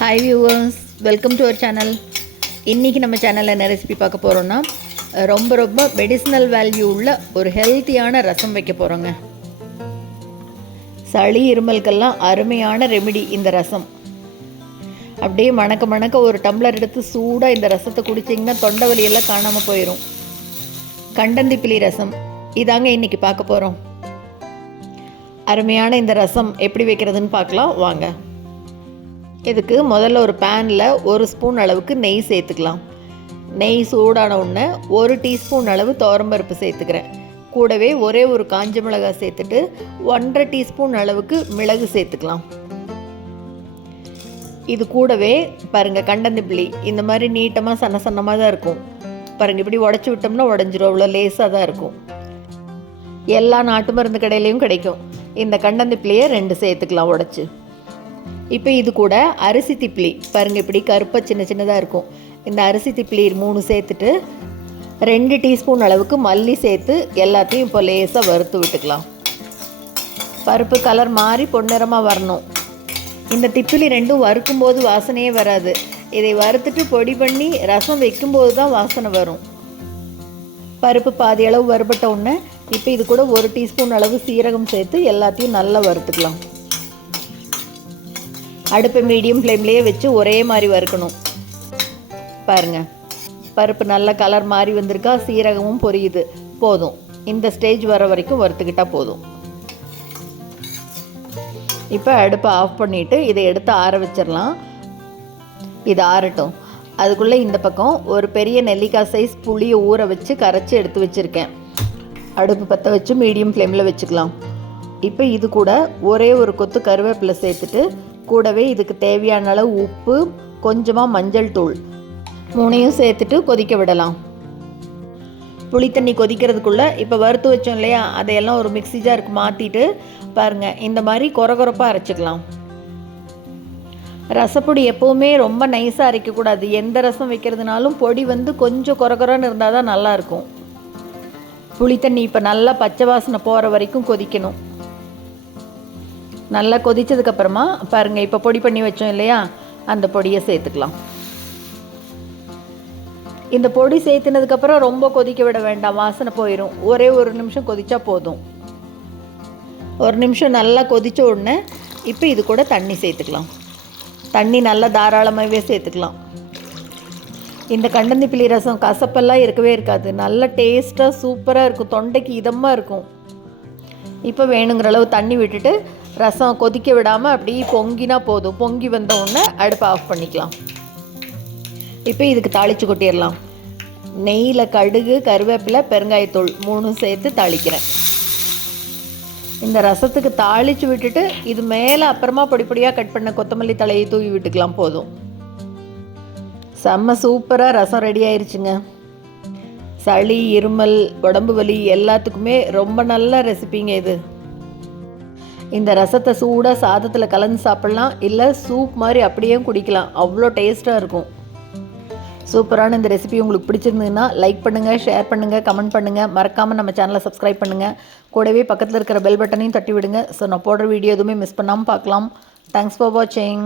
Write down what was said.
Hi viewers welcome to our channel இன்றைக்கி நம்ம சேனலில் என்ன ரெசிபி பார்க்க போகிறோன்னா ரொம்ப ரொம்ப மெடிசினல் வேல்யூ உள்ள ஒரு ஹெல்த்தியான ரசம் வைக்க போகிறோங்க சளி இருமலுக்கெல்லாம் அருமையான ரெமிடி இந்த ரசம். அப்படியே மணக்க மணக்க ஒரு டம்ளர் எடுத்து சூடாக இந்த ரசத்தை குடிச்சிங்கன்னா தொண்டை வலியெல்லாம் காணாமல் போயிடும் கண்டந்திப்பிலி ரசம். இதாங்க இன்றைக்கி பார்க்க போகிறோம் அருமையான இந்த ரசம் எப்படி வைக்கிறதுன்னு பார்க்கலாம். வாங்க. இதுக்கு முதல்ல ஒரு பேனில் ஒரு ஸ்பூன் அளவுக்கு நெய் சேர்த்துக்கலாம். நெய் சூடான உடனே ஒரு டீஸ்பூன் அளவு துவரம்பருப்பு சேர்த்துக்கிறேன். கூடவே ஒரே ஒரு காஞ்ச மிளகாய் சேர்த்துட்டு ஒன்றரை டீஸ்பூன் அளவுக்கு மிளகு சேர்த்துக்கலாம். இது கூடவே பாருங்கள் கண்டந்திப்பிளி இந்த மாதிரி நீட்டமாக சன்ன சன்னமாக தான் இருக்கும். பாருங்கள் இப்படி உடச்சி விட்டோம்னா உடஞ்சிரும். அவ்வளோ லேஸாக தான் இருக்கும். எல்லா நாட்டு மருந்து கடையிலையும் கிடைக்கும். இந்த கண்டந்திப்பிளியை ரெண்டு சேர்த்துக்கலாம் உடச்சி. இப்போ இது கூட அரிசி திப்ளி பாருங்கள் இப்படி கருப்பாக சின்ன சின்னதாக இருக்கும். இந்த அரிசி திப்ளி மூணு சேர்த்துட்டு ரெண்டு டீஸ்பூன் அளவுக்கு மல்லி சேர்த்து எல்லாத்தையும் இப்போ லேசாக வறுத்து விட்டுக்கலாம். பருப்பு கலர் மாறி பொன்னிறமாக வரணும். இந்த திப்பிலி ரெண்டும் வறுக்கும்போது வாசனையே வராது. இதை வறுத்துட்டு பொடி பண்ணி ரசம் வைக்கும்போது தான் வாசனை வரும். பருப்பு பாதி அளவு வறுபட்ட உடனே இப்போ இது கூட ஒரு டீஸ்பூன் அளவு சீரகம் சேர்த்து எல்லாத்தையும் நல்லா வறுத்துக்கலாம். அடுப்பு மீடியம் ஃப்ளேம்லேயே வச்சு ஒரே மாதிரி வறுக்கணும். பாருங்கள் பருப்பு நல்ல கலர் மாறி வந்திருக்கா சீரகமும் பொரியுது. போதும். இந்த ஸ்டேஜ் வர வரைக்கும் வறுத்துக்கிட்டால் போதும். இப்போ அடுப்பை ஆஃப் பண்ணிவிட்டு இதை எடுத்து ஆற வச்சிடலாம். இது ஆறட்டும். அதுக்குள்ளே இந்த பக்கம் ஒரு பெரிய நெல்லிக்காய் சைஸ் புளியை ஊற வச்சு கரைச்சி எடுத்து வச்சுருக்கேன். அடுப்பு பற்ற வச்சு மீடியம் ஃப்ளேமில் வச்சுக்கலாம். இப்போ இது கூட ஒரே ஒரு கொத்து கருவேப்பிலை சேர்த்துட்டு கூடவே இதுக்கு தேவையான அளவு உப்பு கொஞ்சமாக மஞ்சள் தூள். மூணையும் சேர்த்துட்டு கொதிக்க விடலாம். புளி தண்ணி கொதிக்கிறதுக்குள்ளே இப்போ வறுத்து வச்சோம் இல்லையா அதையெல்லாம் ஒரு மிக்சி ஜாருக்கு மாற்றிட்டு பாருங்கள் இந்த மாதிரி குறகுறப்பாக அரைச்சிக்கலாம். ரசப்பொடி எப்போவுமே ரொம்ப நைஸாக அரைக்கக்கூடாது. எந்த ரசம் வைக்கிறதுனாலும் பொடி வந்து கொஞ்சம் குறகுறன்னு இருந்தால் தான் நல்லாயிருக்கும் புளி தண்ணி இப்போ நல்லா பச்சை வாசனை போகிற வரைக்கும் கொதிக்கணும். நல்லா கொதித்ததுக்கப்புறமா பாருங்கள் இப்போ பொடி பண்ணி வச்சோம் இல்லையா? அந்த பொடியை சேர்த்துக்கலாம். இந்த பொடி சேர்த்துனதுக்கப்புறம் ரொம்ப கொதிக்க விட வேண்டாம் வாசனை போயிடும் ஒரே ஒரு நிமிஷம் கொதிச்சா போதும். ஒரு நிமிஷம் நல்லா கொதித்த உடனே இப்போ இது கூட தண்ணி சேர்த்துக்கலாம். தண்ணி நல்லா தாராளமாகவே சேர்த்துக்கலாம். இந்த கண்டந்திப்பிளி ரசம் கசப்பெல்லாம் இருக்கவே இருக்காது. நல்ல டேஸ்ட்டாக சூப்பராக இருக்கும். தொண்டைக்கு இதமாக இருக்கும். இப்போ வேணுங்கிற அளவு தண்ணி விட்டுட்டு ரசம் கொதிக்க விடாமல் அப்படி பொங்கினா போதும். பொங்கி வந்த உடனே அடுப்பை ஆஃப் பண்ணிக்கலாம். இப்போ இதுக்கு தாளித்து கொட்டிடலாம். நெய்யில் கடுகு கருவேப்பிலை பெருங்காயத்தூள் மூணும் சேர்த்து தாளிக்கிறேன். இந்த ரசத்துக்கு தாளித்து விட்டுட்டு இது மேலே அப்புறமா பொடி பொடியாக கட் பண்ண கொத்தமல்லி தலையை தூவி விட்டுக்கலாம் போதும். செம்ம சூப்பராக ரசம் ரெடி ஆயிடுச்சுங்க சளி இருமல் உடம்பு வலி எல்லாத்துக்குமே ரொம்ப நல்ல ரெசிபிங்க இது. இந்த ரசத்தை சூடாக சாதத்தில் கலந்து சாப்பிட்லாம். இல்லை சூப் மாதிரி அப்படியே குடிக்கலாம். அவ்வளோ டேஸ்ட்டாக இருக்கும். சூப்பரான இந்த ரெசிபி உங்களுக்கு பிடிச்சிருந்ததுன்னா லைக் பண்ணுங்கள் ஷேர் பண்ணுங்கள் கமெண்ட் பண்ணுங்கள் மறக்காமல் நம்ம சேனலை சப்ஸ்கிரைப் பண்ணுங்கள் கூடவே பக்கத்தில் இருக்கிற பெல் பட்டனையும் தட்டி விடுங்க ஸோ நான் போடுற வீடியோ எதுவுமே மிஸ் பண்ணாமல் பார்க்கலாம். தேங்க்ஸ் ஃபார் வாட்சிங்